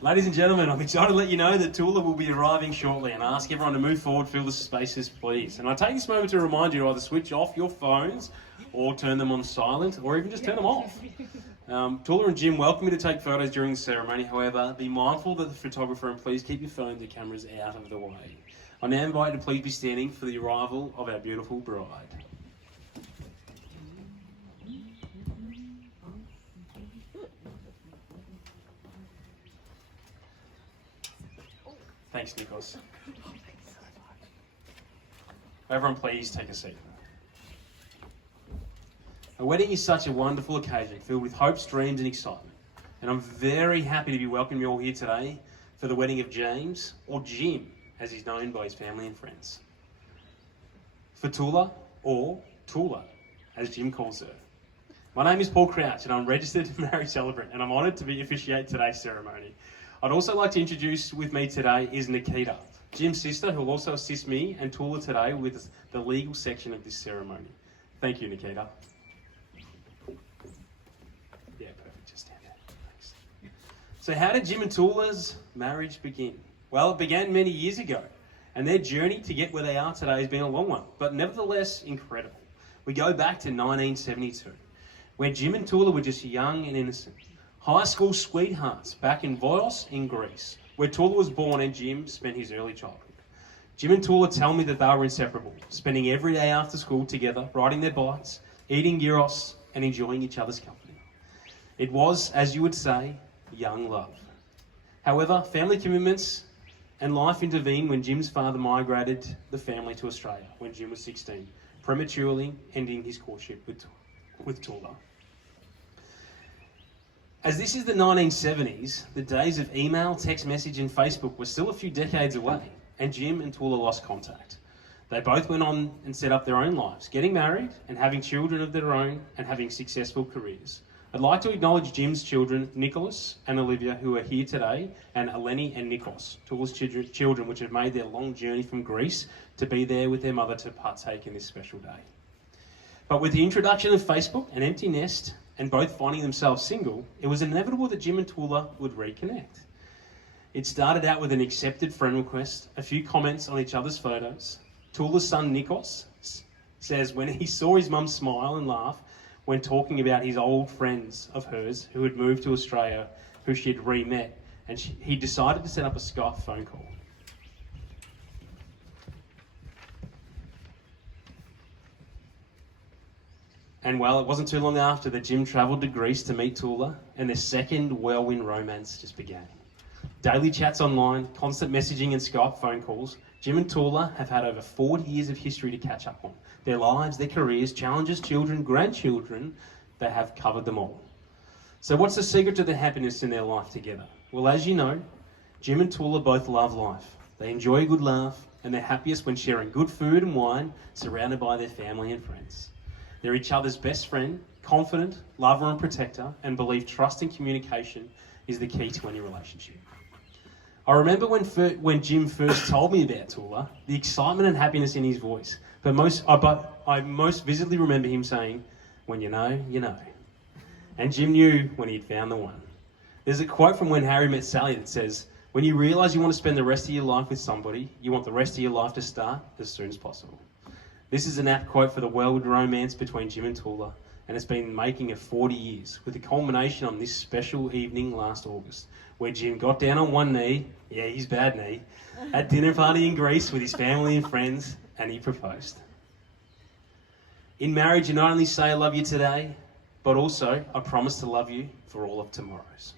Ladies and gentlemen, I'm excited to let you know that Toula will be arriving shortly and ask everyone to move forward, fill the spaces, please. And I take this moment to remind you to either switch off your phones or turn them on silent or even just turn them off. Toula and Jim welcome you to take photos during the ceremony. However, be mindful that the photographer and please keep your phones and cameras out of the way. I now invite you to please be standing for the arrival of our beautiful bride. Thanks, Nikos. Everyone, please take a seat. A wedding is such a wonderful occasion filled with hopes, dreams, and excitement. And I'm very happy to be welcoming you all here today for the wedding of James, or Jim, as he's known by his family and friends. For Toula, or Toula, as Jim calls her. My name is Paul Crouch, and I'm registered marriage celebrant, and I'm honoured to officiate today's ceremony. I'd also like to introduce with me today is Nikita, Jim's sister, who will also assist me and Toula today with the legal section of this ceremony. Thank you, Nikita. Yeah, perfect. Just stand there. Thanks. So how did Jim and Toula's marriage begin? Well, it began many years ago, and their journey to get where they are today has been a long one, but nevertheless incredible. We go back to 1972, where Jim and Toula were just young and innocent. High school sweethearts back in Voios in Greece, where Toula was born and Jim spent his early childhood. Jim and Toula tell me that they were inseparable, spending every day after school together, riding their bikes, eating gyros, and enjoying each other's company. It was, as you would say, young love. However, family commitments and life intervened when Jim's father migrated the family to Australia when Jim was 16, prematurely ending his courtship with Toula. As this is the 1970s, the days of email, text message and Facebook were still a few decades away, and Jim and Toula lost contact. They both went on and set up their own lives, getting married and having children of their own and having successful careers. I'd like to acknowledge Jim's children, Nicholas and Olivia, who are here today, and Eleni and Nikos, Toula's children, which have made their long journey from Greece to be there with their mother to partake in this special day. But with the introduction of Facebook, an empty nest, and both finding themselves single, it was inevitable that Jim and Toula would reconnect. It started out with an accepted friend request, a few comments on each other's photos. Toula's son Nikos says when he saw his mum smile and laugh when talking about his old friends of hers who had moved to Australia, who she had re-met, and he decided to set up a Skype phone call. And well, it wasn't too long after that Jim travelled to Greece to meet Toula, and their second whirlwind romance just began. Daily chats online, constant messaging and Skype phone calls, Jim and Toula have had over 40 years of history to catch up on. Their lives, their careers, challenges, children, grandchildren, they have covered them all. So what's the secret to the happiness in their life together? Well, as you know, Jim and Toula both love life. They enjoy a good laugh, and they're happiest when sharing good food and wine, surrounded by their family and friends. They're each other's best friend, confident, lover and protector, and believe trust and communication is the key to any relationship. I remember when Jim first told me about Toula, the excitement and happiness in his voice. But I most vividly remember him saying, "When you know, you know." And Jim knew when he'd found the one. There's a quote from When Harry Met Sally that says, "When you realise you want to spend the rest of your life with somebody, you want the rest of your life to start as soon as possible." This is an apt quote for the whirlwind romance between Jim and Toula, and it's been making of 40 years, with a culmination on this special evening last August, where Jim got down on one knee, yeah, his bad knee, at dinner party in Greece with his family and friends, and he proposed. In marriage, you not only say I love you today, but also I promise to love you for all of tomorrows.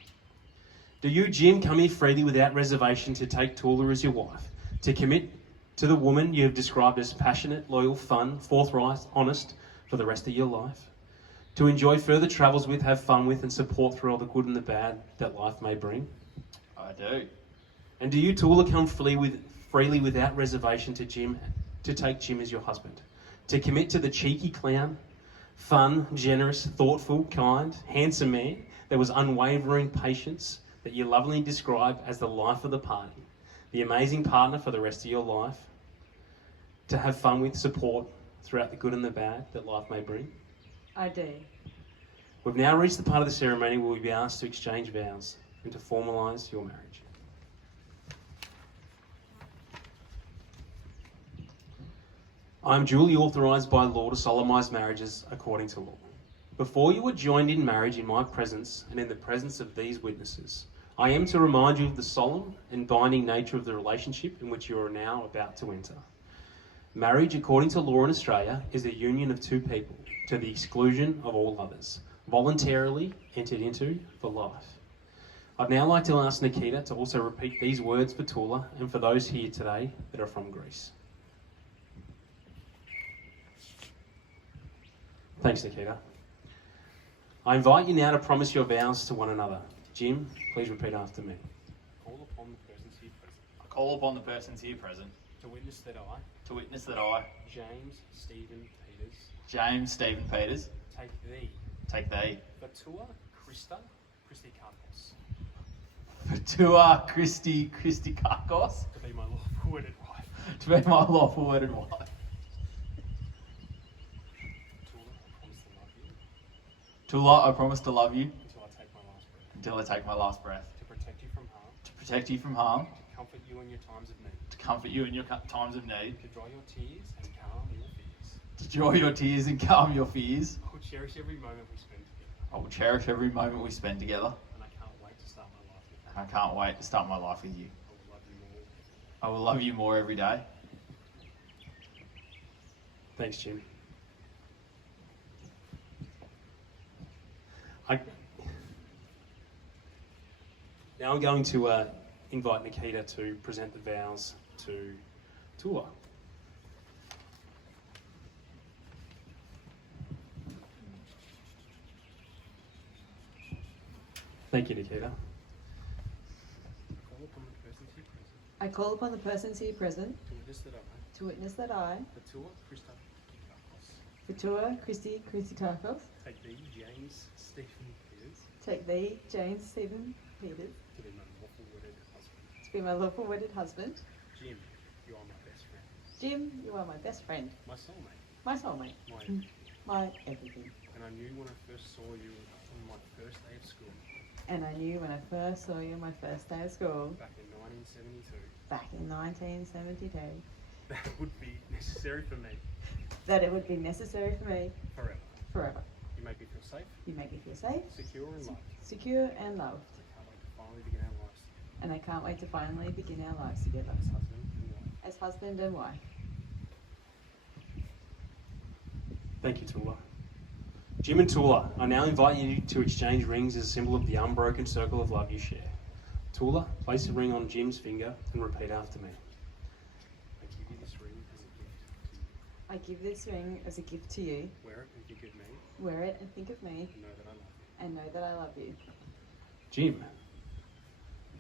Do you, Jim, come here freely without reservation to take Toula as your wife, to commit to the woman you have described as passionate, loyal, fun, forthright, honest for the rest of your life? To enjoy further travels with, have fun with, and support through all the good and the bad that life may bring? I do. And do you, Toula, come freely without reservation to take Jim as your husband? To commit to the cheeky clown, fun, generous, thoughtful, kind, handsome man that was unwavering patience that you lovingly describe as the life of the party, the amazing partner for the rest of your life, to have fun with, support throughout the good and the bad that life may bring? I do. We've now reached the part of the ceremony where we'll be asked to exchange vows. and to formalise your marriage. I am duly authorised by law to solemnise marriages according to law. Before you are joined in marriage in my presence and in the presence of these witnesses, I am to remind you of the solemn and binding nature of the relationship in which you are now about to enter. Marriage, according to law in Australia, is a union of two people, to the exclusion of all others, voluntarily entered into for life. I'd now like to ask Nikita to also repeat these words for Toula and for those here today that are from Greece. Thanks, Nikita. I invite you now to promise your vows to one another. Jim, please repeat after me. Call upon the persons here present. I call upon the persons here present To witness that I, James Stephen Peters, take thee, Fatua Christi Karpos, Christi Kakos, to be my lawful wedded wife. to be my lawful wedded wife. Toula, I promise to love you Toula, I promise to love you until I take my last breath. to protect you from harm, To protect you from harm. to comfort you in your times of need, To comfort you in your times of need. to dry your tears and calm your fears. To dry your tears and calm your fears. I will cherish every moment we spend together, I will cherish every moment we spend together. and I can't wait to start my life with you. And I can't wait to start my life with you. I will love you more. I will love you more every day. Thanks, Jim. Now I'm going to invite Nikita to present the vows to Toula. Thank you, Nikita. I call upon the persons here present To witness that I, to witness that I, Fatua Christi Christakos, take thee, James Stephen Peters, take thee, James Stephen Peters, to be my lawful wedded husband. to be my lawful wedded husband. Jim, you are my best friend. Jim, you are my best friend, My soulmate. my soulmate, My everything. my everything. And I knew when I first saw you on my first day of school, And I knew when I first saw you on my first day of school, back in 1972, back in 1972, that it would be necessary for me that it would be necessary for me forever. forever. You make me feel safe, You make me feel safe, secure, and loved. secure and loved. I can't wait to finally begin our lives together And I can't wait to finally begin our lives together as husband and wife. as husband and wife. Thank you, Toula. Jim and Toula, I now invite you to exchange rings as a symbol of the unbroken circle of love you share. Toula, place a ring on Jim's finger and repeat after me. I give you this ring as a gift to you. I give this ring as a gift to you. Wear it and think of me. Wear it and think of me, And know that I love you. and know that I love you. Jim,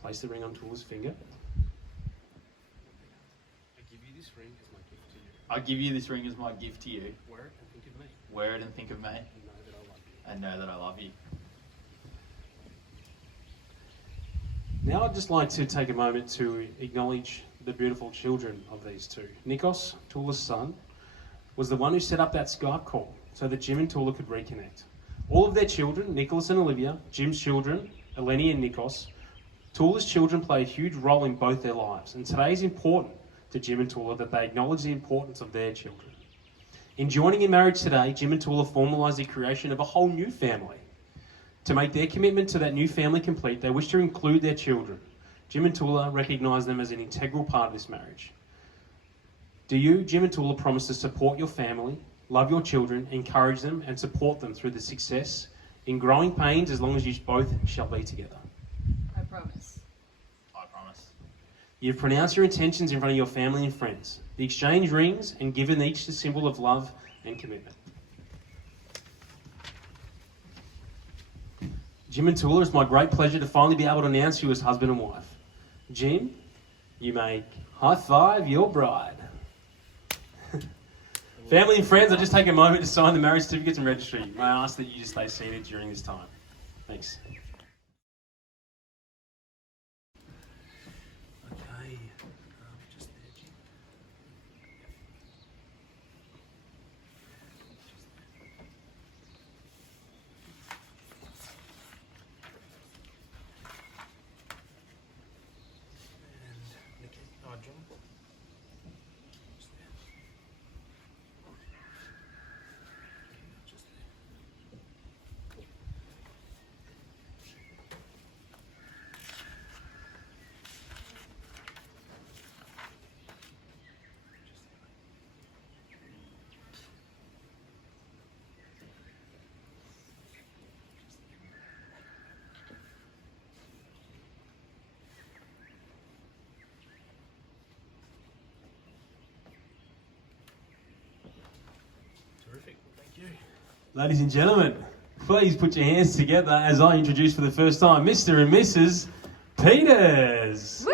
place the ring on Toula's finger. I give you this ring as my gift to you. I give you this ring as my gift to you. Wear it and think of me. Wear it and think of me, And know that I love you. and know that I love you. Now I'd just like to take a moment to acknowledge the beautiful children of these two. Nikos, Toula's son, was the one who set up that Skype call so that Jim and Toula could reconnect. All of their children, Nicholas and Olivia, Jim's children, Eleni and Nikos, Toula's children play a huge role in both their lives, and today is important to Jim and Toula that they acknowledge the importance of their children. In joining in marriage today, Jim and Toula formalise the creation of a whole new family. To make their commitment to that new family complete, they wish to include their children. Jim and Toula recognise them as an integral part of this marriage. Do you, Jim and Toula, promise to support your family, love your children, encourage them and support them through the success in growing pains as long as you both shall be together? I promise. I promise. You've pronounced your intentions in front of your family and friends. The exchange rings and given each the symbol of love and commitment. Jim and Toula, it's my great pleasure to finally be able to announce you as husband and wife. Jim, you may high five your bride. Family and friends, I'll just take a moment to sign the marriage certificates and registry. May I ask that you just stay seated during this time? Thanks. Okay, just there, Jim. Terrific. Thank you. Ladies and gentlemen, please put your hands together as I introduce for the first time Mr. and Mrs. Peters.